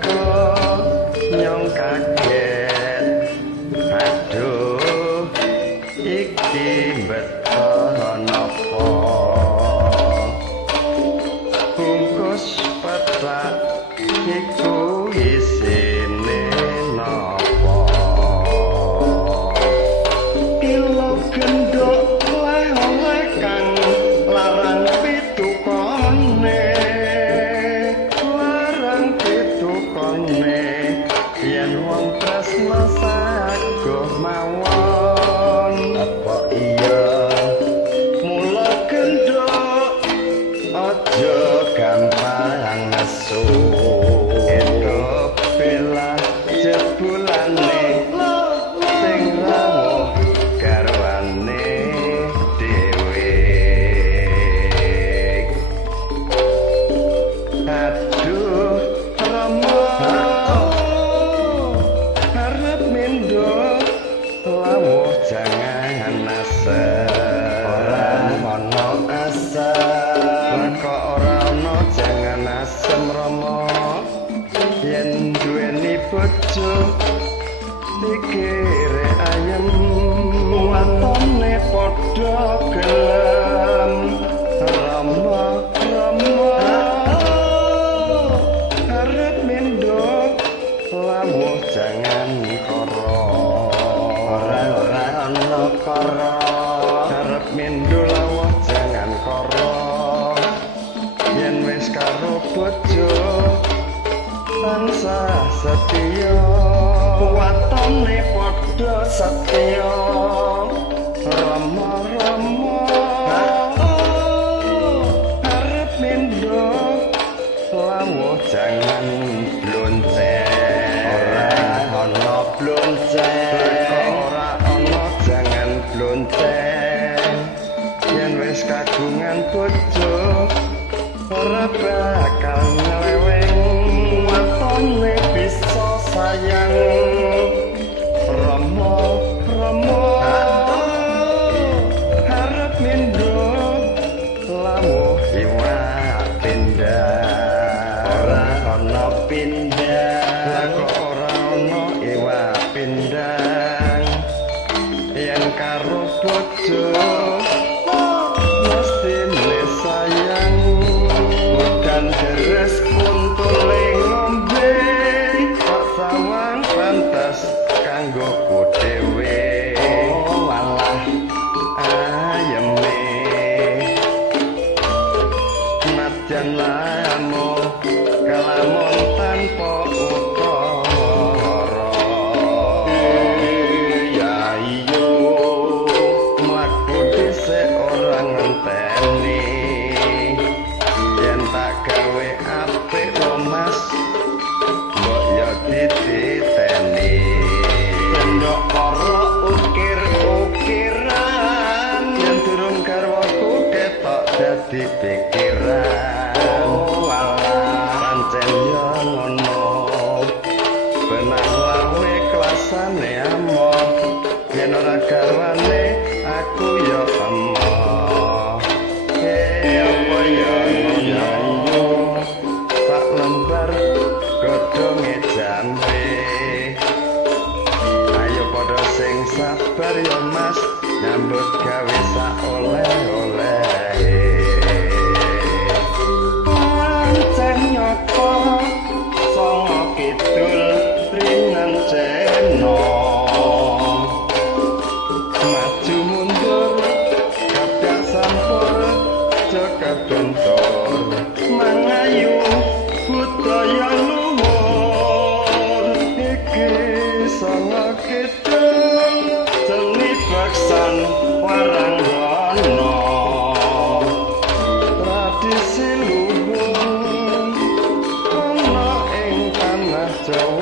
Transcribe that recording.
teko nyong kaget aduh iki beto nopo bungkus petak iku isine nopo ilo gendok oleh kang larang pitukone yen wong tresno saguh mawon apa iya mula gendok aja gampang nesu entuk bela jebulane sing rawuh garwane dhewe aduh rama lawuh jangan asal ora ono asal kok ora ono jangan asem rama yen duweni bojo pikire ayem watone padha gelem rama arep mindo lawuh jangan koro ora ana karo arep mindul lawuh jangan karo yen wis karo bojo tansah setya watone padha setya rama arep mindul lawuh jangan blonceng ora ana blonceng ora ana jangan blonceng yen wis kagungan bojo ora bakal ngeleweng watone bisa sayang rama harap mindo lawuh iwak pindah ora ana pindah kok ora ana iwak pindah yen karo bojo mesti sayang dan deres kuntule ngombe kok sawang pantas kanggo ku dhewe walah ayeme najan lamun kalamun tanpa ukara ya iyo mlaku dhisik ora ngenteni yen tak gawe apik lho mas mbok ya dititeni ndok karo ukir-ukiran yen durung garwaku ketok dadi pikiran pancen yo ngono benang lawe kelasane amon yen ora garwane aku yo emoh apa yo ngono sak lembar godhonge jambe ayo padha sing sabar yo mas nyambut gawe sak oleh-oleh pancen nyapa songo kidul ringan ceno maju mundur kabeh sampur jaga bentor mangayu budaya luhur iki songo kidul seni baksan waranggono tradisi luhur ana ing tanah Jawa